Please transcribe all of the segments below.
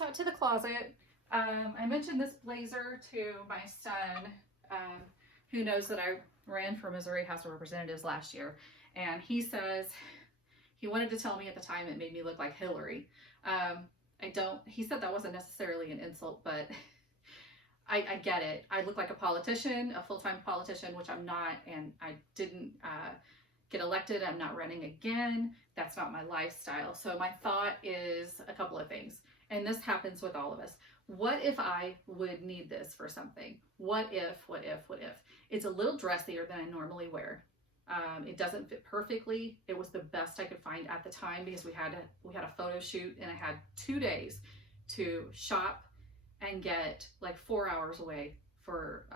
out to the closet. I mentioned this blazer to my son, who knows that I ran for Missouri House of Representatives last year. And he says, he wanted to tell me at the time it made me look like Hillary. He said that wasn't necessarily an insult, but I get it. I look like a politician, a full-time politician, which I'm not, and I didn't get elected. I'm not running again. That's not my lifestyle. So my thought is a couple of things, and this happens with all of us. What if I would need this for something? What if? It's a little dressier than I normally wear. It doesn't fit perfectly. It was the best I could find at the time because we had a photo shoot, and I had 2 days to shop and get like 4 hours away for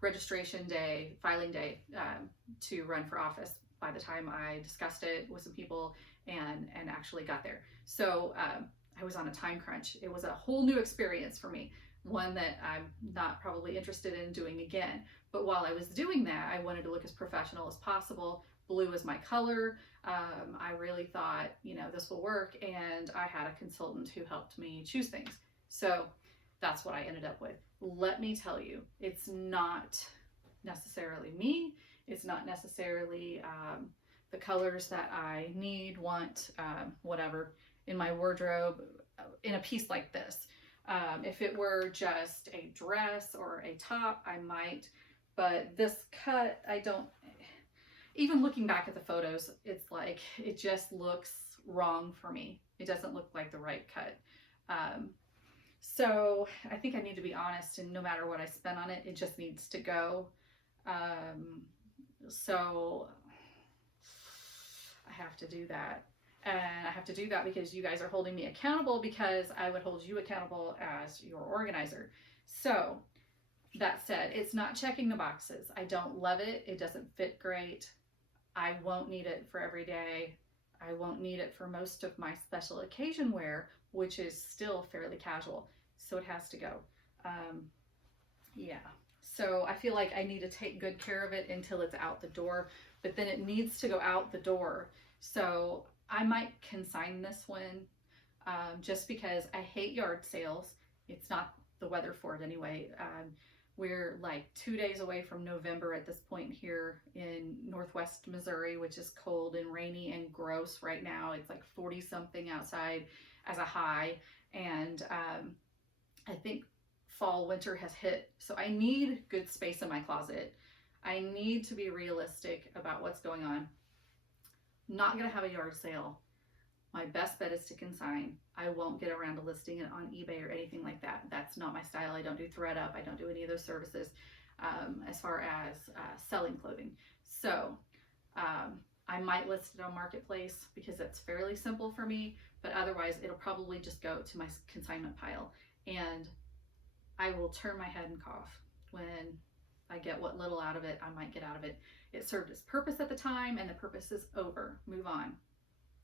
registration day, filing day, to run for office by the time I discussed it with some people and actually got there. So I was on a time crunch. It was a whole new experience for me, one that I'm not probably interested in doing again. But while I was doing that, I wanted to look as professional as possible. Blue is my color. I really thought, this will work. And I had a consultant who helped me choose things. So that's what I ended up with. Let me tell you, it's not necessarily me. It's not necessarily the colors that I need, want, whatever in my wardrobe in a piece like this. If it were just a dress or a top, I might, but this cut, I don't, even looking back at the photos, it's like, it just looks wrong for me. It doesn't look like the right cut. So I think I need to be honest, and no matter what I spend on it, it just needs to go. So I have to do that. And I have to do that because you guys are holding me accountable, because I would hold you accountable as your organizer. So that said, it's not checking the boxes. I don't love it. It doesn't fit great. I won't need it for every day. I won't need it for most of my special occasion wear, which is still fairly casual. So it has to go. Yeah. So I feel like I need to take good care of it until it's out the door, but then it needs to go out the door. So I might consign this one just because I hate yard sales. It's not the weather for it anyway. We're like 2 days away from November at this point here in Northwest Missouri, which is cold and rainy and gross right now. It's like 40 something outside as a high. And I think fall, winter has hit. So I need good space in my closet. I need to be realistic about what's going on. Not going to have a yard sale. My best bet is to consign. I won't get around to listing it on eBay or anything like that. That's not my style. I don't do thread up. I don't do any of those services as far as selling clothing. So I might list it on Marketplace because that's fairly simple for me, but otherwise it'll probably just go to my consignment pile, and I will turn my head and cough when I get what little out of it I might get out of it. It served its purpose at the time, and the purpose is over. Move on.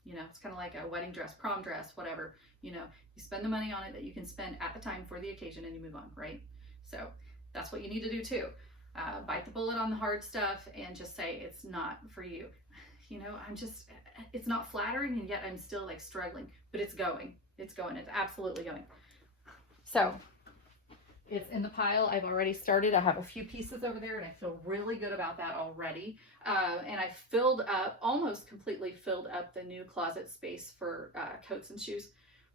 It's kind of like a wedding dress, prom dress, whatever. You spend the money on it that you can spend at the time for the occasion, and you move on, right? So that's what you need to do too. Bite the bullet on the hard stuff and just say it's not for you. It's not flattering, and yet I'm still like struggling, but it's going. It's absolutely going. So it's in the pile. I've already started. I have a few pieces over there, and I feel really good about that already. And I almost completely filled up the new closet space for coats and shoes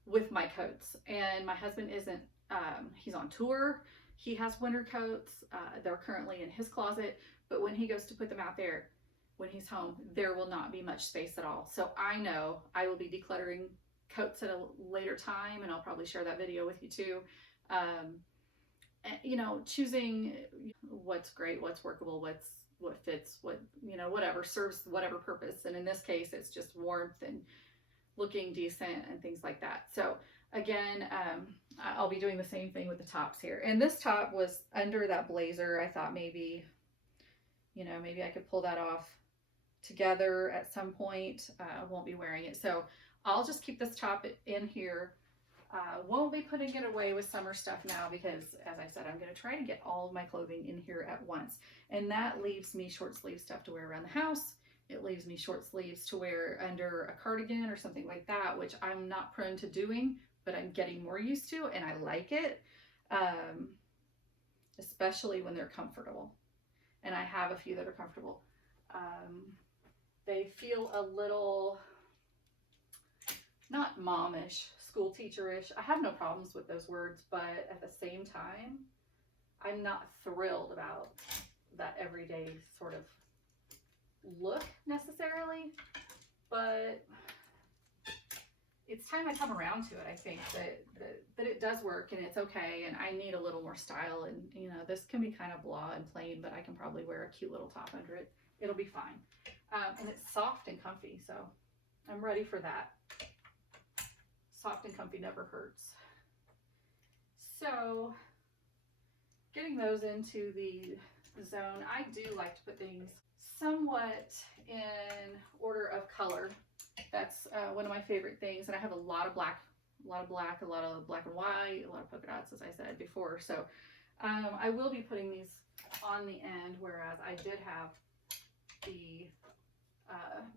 with my coats. And my husband isn't, he's on tour. He has winter coats. They're currently in his closet, but when he goes to put them out there, when he's home, there will not be much space at all. So I know I will be decluttering coats at a later time, and I'll probably share that video with you too. Choosing what's great, what's workable, what fits, whatever serves whatever purpose. And in this case, it's just warmth and looking decent and things like that. So again, I'll be doing the same thing with the tops here. And this top was under that blazer. I thought maybe I could pull that off together at some point. I won't be wearing it. So I'll just keep this top in here. Won't be putting it away with summer stuff now because, as I said, I'm going to try to get all of my clothing in here at once. And that leaves me short sleeve stuff to wear around the house. It leaves me short sleeves to wear under a cardigan or something like that, which I'm not prone to doing, but I'm getting more used to, and I like it, especially when they're comfortable. And I have a few that are comfortable. They feel a little, not momish, school teacherish. I have no problems with those words, but at the same time, I'm not thrilled about that everyday sort of look necessarily, but it's time I come around to it. I think that it does work and it's okay, and I need a little more style, and you know, this can be kind of blah and plain, but I can probably wear a cute little top under it. It'll be fine. And it's soft and comfy, so I'm ready for that. Soft and comfy never hurts. So getting those into the zone, I do like to put things somewhat in order of color. That's one of my favorite things, and I have a lot of black, a lot of black and white, a lot of polka dots, as I said before. So I will be putting these on the end, whereas I did have the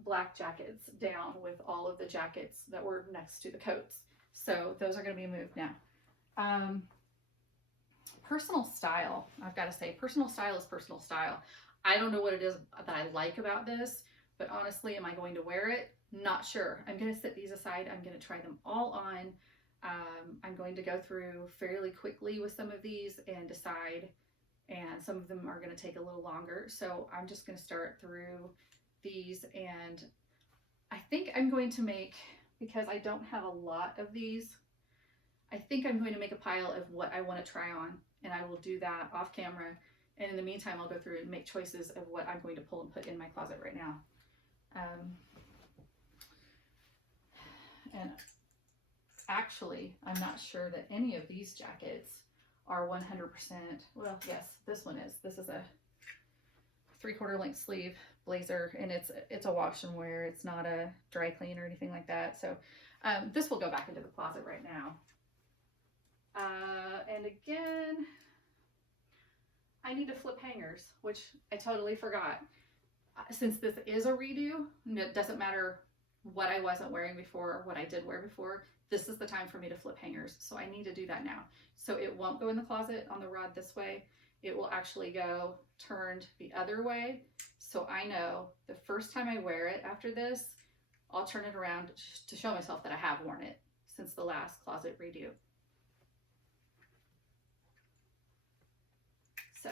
black jackets down with all of the jackets that were next to the coats. So those are going to be moved now. Personal style, I've got to say, personal style is personal style. I don't know what it is that I like about this, but honestly, am I going to wear it? Not sure. I'm going to set these aside. I'm going to try them all on. I'm going to go through fairly quickly with some of these and decide, and some of them are going to take a little longer. So I'm just going to start through these, and I think I'm going to make, because I don't have a lot of these, I think I'm going to make a pile of what I want to try on, and I will do that off camera. And in the meantime, I'll go through and make choices of what I'm going to pull and put in my closet right now. And actually, I'm not sure that any of these jackets are 100%. Well, yes, this one is. This is a 3/4 length sleeve blazer, and it's a wash and wear. It's not a dry clean or anything like that. So this will go back into the closet right now. And again, I need to flip hangers, which I totally forgot. Since this is a redo, it doesn't matter what I wasn't wearing before, what I did wear before, this is the time for me to flip hangers. So I need to do that now. So it won't go in the closet on the rod this way. It will actually go turned the other way. So I know the first time I wear it after this, I'll turn it around to show myself that I have worn it since the last closet redo. So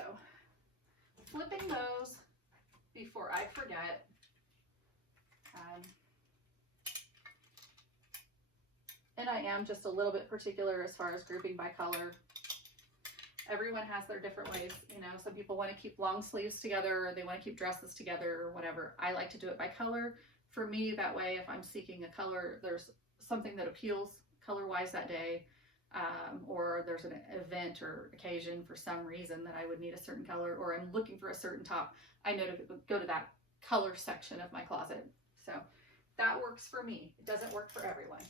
flipping those before I forget. And I am just a little bit particular as far as grouping by color. Everyone has their different ways. You know, some people want to keep long sleeves together, or they want to keep dresses together, or whatever. I like to do it by color. For me, that way, if I'm seeking a color, there's something that appeals color-wise that day, or there's an event or occasion for some reason that I would need a certain color, or I'm looking for a certain top, I know to go to that color section of my closet. So that works for me. It doesn't work for everyone.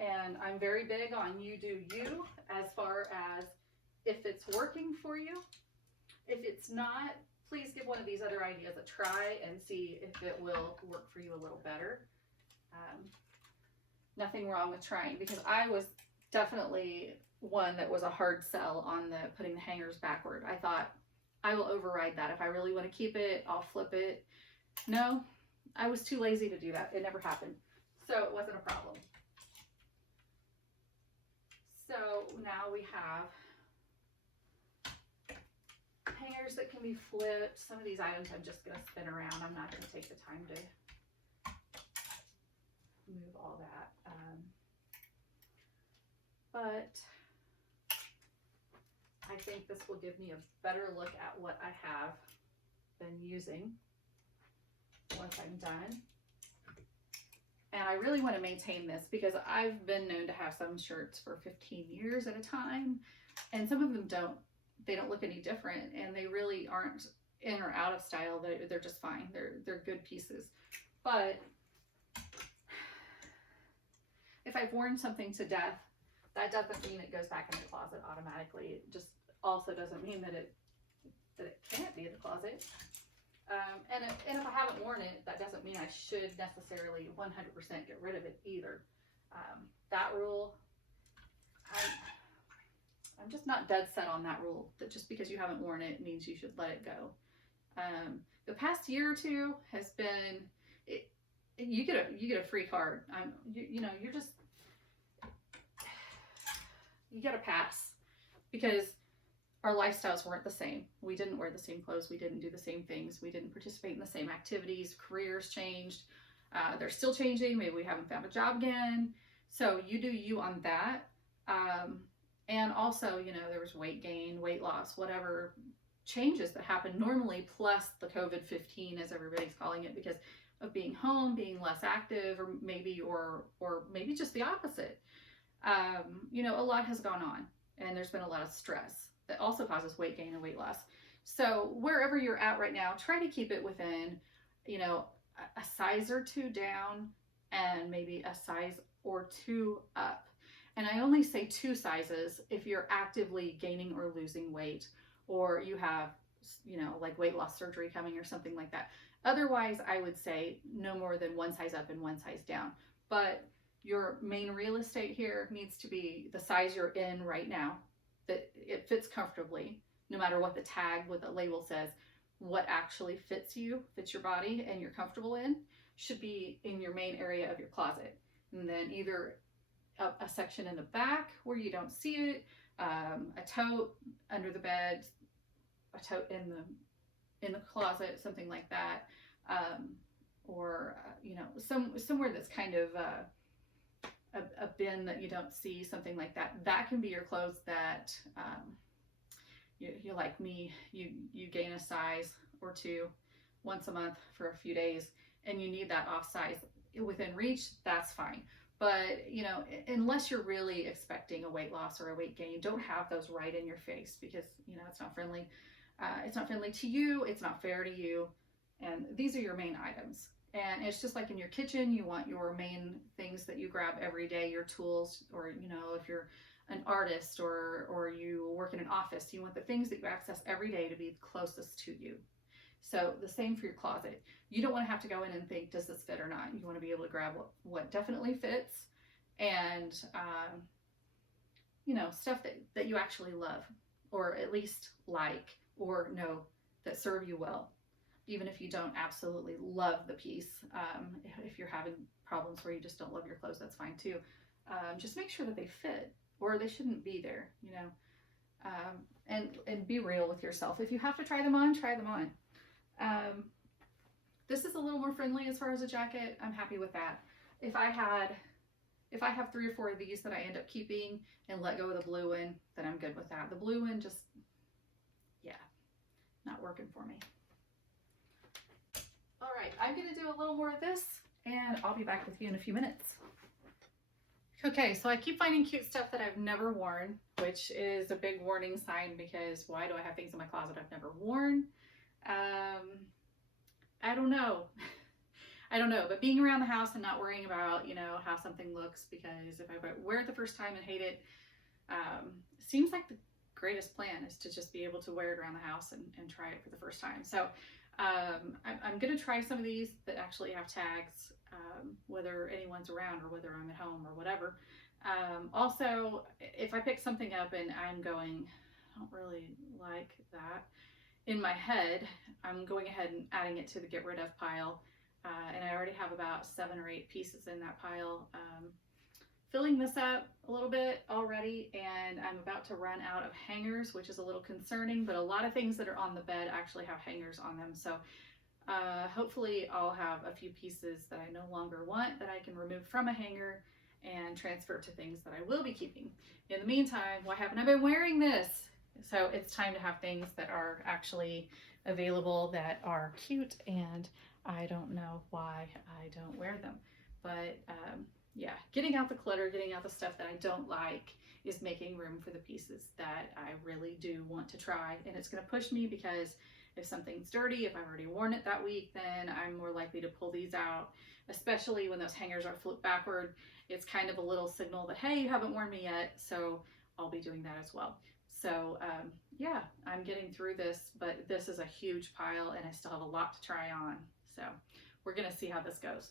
And I'm very big on you do you, as far as if it's working for you. If it's not, please give one of these other ideas a try and see if it will work for you a little better. Nothing wrong with trying, because I was definitely one that was a hard sell on the putting the hangers backward. I thought, I will override that. If I really want to keep it, I'll flip it. No, I was too lazy to do that. It never happened. So it wasn't a problem. So now we have hangers that can be flipped. Some of these items I'm just going to spin around. I'm not going to take the time to move all that. But I think this will give me a better look at what I have been using once I'm done. And I really want to maintain this, because I've been known to have some shirts for 15 years at a time, and some of them they don't look any different, and they really aren't in or out of style. They're just fine. They're good pieces. But if I've worn something to death, that doesn't mean it goes back in the closet automatically. It just also doesn't mean that it can't be in the closet. And if I haven't worn it, that doesn't mean I should necessarily 100% get rid of it either. that rule, I'm just not dead set on that rule, that just because you haven't worn it means you should let it go. The past year or two has been, you get a free card. You know, you get a pass, because our lifestyles weren't the same. We didn't wear the same clothes. We didn't do the same things. We didn't participate in the same activities. Careers changed. They're still changing. Maybe we haven't found a job again. So you do you on that. And also, you know, there was weight gain, weight loss, whatever changes that happen normally, plus the COVID-15, as everybody's calling it, because of being home, being less active, or maybe just the opposite. You know, a lot has gone on, and there's been a lot of stress that also causes weight gain and weight loss. So wherever you're at right now, try to keep it within, you know, a size or two down and maybe a size or two up. And I only say 2 sizes if you're actively gaining or losing weight, or you have, you know, like weight loss surgery coming or something like that. Otherwise, I would say no more than 1 size up and 1 size down. But your main real estate here needs to be the size you're in right now, that it fits comfortably, no matter what the tag, what the label says. What actually fits you, fits your body, and you're comfortable in, should be in your main area of your closet. And then either a section in the back where you don't see it, a tote under the bed, a tote in the closet, something like that, or you know, somewhere that's kind of a bin that you don't see, something like that. That can be your clothes that you're like me, you gain a size or 2 once a month for a few days, and you need that off size within reach. That's fine. But, you know, unless you're really expecting a weight loss or a weight gain, don't have those right in your face, because, you know, it's not friendly. It's not friendly to you. It's not fair to you. And these are your main items. And it's just like in your kitchen, you want your main things that you grab every day, your tools, or, you know, if you're an artist or you work in an office, you want the things that you access every day to be closest to you. So the same for your closet. You don't want to have to go in and think, does this fit or not? You want to be able to grab what definitely fits, and you know, stuff that you actually love, or at least like, or know that serve you well. Even if you don't absolutely love the piece, if you're having problems where you just don't love your clothes, that's fine too. Just make sure that they fit, or they shouldn't be there, you know. And be real with yourself. If you have to try them on, try them on. This is a little more friendly as far as a jacket. I'm happy with that. If I have 3 or 4 of these that I end up keeping and let go of the blue one, then I'm good with that. The blue one just, yeah, not working for me. All right, I'm gonna do a little more of this, and I'll be back with you in a few minutes. Okay, so I keep finding cute stuff that I've never worn, which is a big warning sign, because why do I have things in my closet I've never worn? I don't know. I don't know, but being around the house and not worrying about, you know, how something looks, because if I wear it the first time and hate it, seems like the greatest plan is to just be able to wear it around the house and try it for the first time. So I'm going to try some of these that actually have tags, whether anyone's around or whether I'm at home or whatever. Also, if I pick something up and I'm going, I don't really like that, in my head, I'm going ahead and adding it to the get rid of pile. And I already have about 7 or 8 pieces in that pile. Filling this up a little bit already, and I'm about to run out of hangers, which is a little concerning, but a lot of things that are on the bed actually have hangers on them. So hopefully I'll have a few pieces that I no longer want that I can remove from a hanger and transfer to things that I will be keeping. In the meantime, why haven't I been wearing this? So it's time to have things that are actually available, that are cute, and I don't know why I don't wear them. But yeah, getting out the clutter, getting out the stuff that I don't like, is making room for the pieces that I really do want to try. And it's going to push me, because if something's dirty, if I've already worn it that week, then I'm more likely to pull these out, especially when those hangers are flipped backward. It's kind of a little signal that, hey, you haven't worn me yet, so I'll be doing that as well. So yeah, I'm getting through this, but this is a huge pile and I still have a lot to try on. So we're going to see how this goes.